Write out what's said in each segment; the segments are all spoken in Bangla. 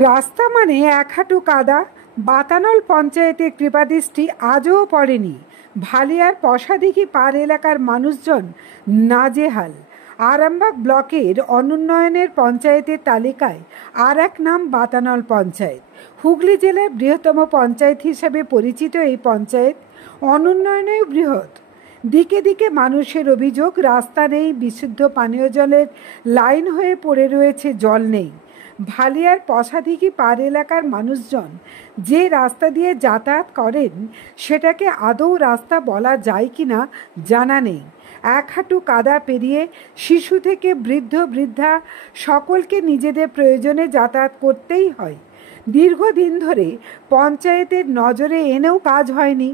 রাস্তা মানে এক হাঁটু কাদা। বাতানল পঞ্চায়েতের কৃপাদৃষ্টি আজও পড়েনি। ভালিয়ার পশাদিঘি পার এলাকার মানুষজন নাজেহাল। আরামবাগ ব্লকের অনুন্নয়নের পঞ্চায়েতের তালিকায় আর এক নাম বাতানল পঞ্চায়েত। হুগলি জেলার বৃহত্তম পঞ্চায়েত হিসেবে পরিচিত এই পঞ্চায়েত অনুন্নয়নেও বৃহৎ। দিকে দিকে মানুষের অভিযোগ, রাস্তা নেই, বিশুদ্ধ পানীয় জলের লাইন হয়ে পড়ে রয়েছে, জল নেই। ভালিয়ার পশাদিঘি পার এলাকার মানুষজন যে রাস্তা দিয়ে যাতায়াত করেন সেটাকে আদৌ রাস্তা বলা যায় কিনা জানা নেই। এক হাঁটু কাদা পেরিয়ে শিশু থেকে বৃদ্ধ বৃদ্ধা সকলকে নিজেদের প্রয়োজনে যাতায়াত করতেই হয়। দীর্ঘদিন ধরে পঞ্চায়েতের নজরে এনেও কাজ হয়নি।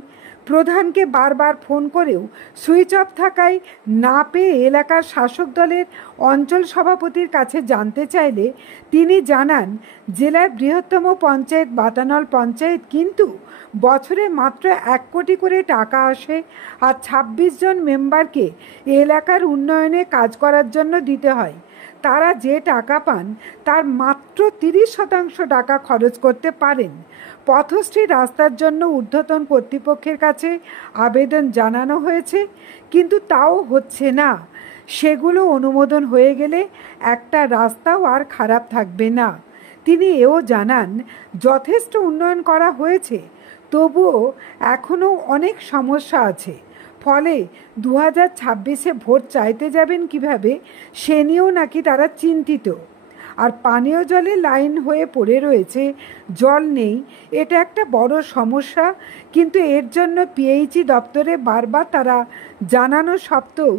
প্রধানকে বারবার ফোন করেও সুইচ অফ থাকায় না পেয়ে এলাকার শাসক দলের অঞ্চল সভাপতির কাছে জানতে চাইলে তিনি জানান, জেলার বৃহত্তম পঞ্চায়েত বাতানল পঞ্চায়েত, কিন্তু বছরে মাত্র 1 কোটি করে টাকা আসে আর 26 জন মেম্বারকে এলাকার উন্নয়নে কাজ করার জন্য দিতে হয়। তারা যে টাকা পান তার মাত্র 30% টাকা খরচ করতে পারেন। পথশ্রী রাস্তার জন্য ঊর্ধ্বতন কর্তৃপক্ষের কাছে আবেদন জানানো হয়েছে, কিন্তু তাও হচ্ছে না। সেগুলো অনুমোদন হয়ে গেলে একটা রাস্তাও আর খারাপ থাকবে না। তিনি এও জানান, যথেষ্ট উন্নয়ন করা হয়েছে, তবুও এখনও অনেক সমস্যা আছে। ফলে 2026-এ ভোট চাইতে যাবেন কিভাবে সে নিয়েও নাকি তারা চিন্তিত। আর পানীয় জলে লাইন হয়ে পড়ে রয়েছে, জল নেই, এটা একটা বড় সমস্যা। কিন্তু এর জন্য পিএইচই দপ্তরে বারবার তারা জানানো সত্ত্বেও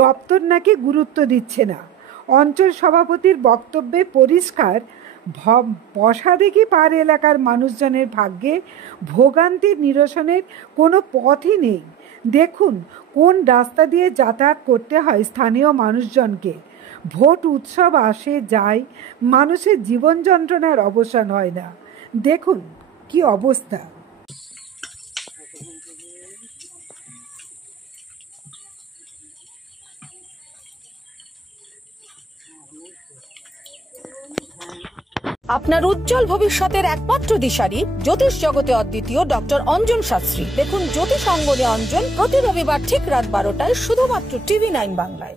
দপ্তর নাকি গুরুত্ব দিচ্ছে না। অঞ্চল সভাপতির বক্তব্যে পরিষ্কার, পশাদিঘি পার এলাকার মানুষজনের ভাগ্যে ভোগান্তির নিরসনের কোনো পথই নেই। দেখুন কোন রাস্তা দিয়ে যাতায়াত করতে হয় স্থানীয় মানুষজনকে। ভোট উৎসব আসে যায়, মানুষের জীবন যন্ত্রণার অবসান হয় না। দেখুন কি অবস্থা। আপনার উজ্জ্বল ভবিষ্যতের একমাত্র দিশারি, জ্যোতিষ জগতে অদ্বিতীয় ডক্টর অঞ্জন শাস্ত্রী। দেখুন জ্যোতিষ অঙ্গনে অঞ্জন প্রতি রবিবার ঠিক রাত 12টায় শুধুমাত্র TV9 বাংলায়।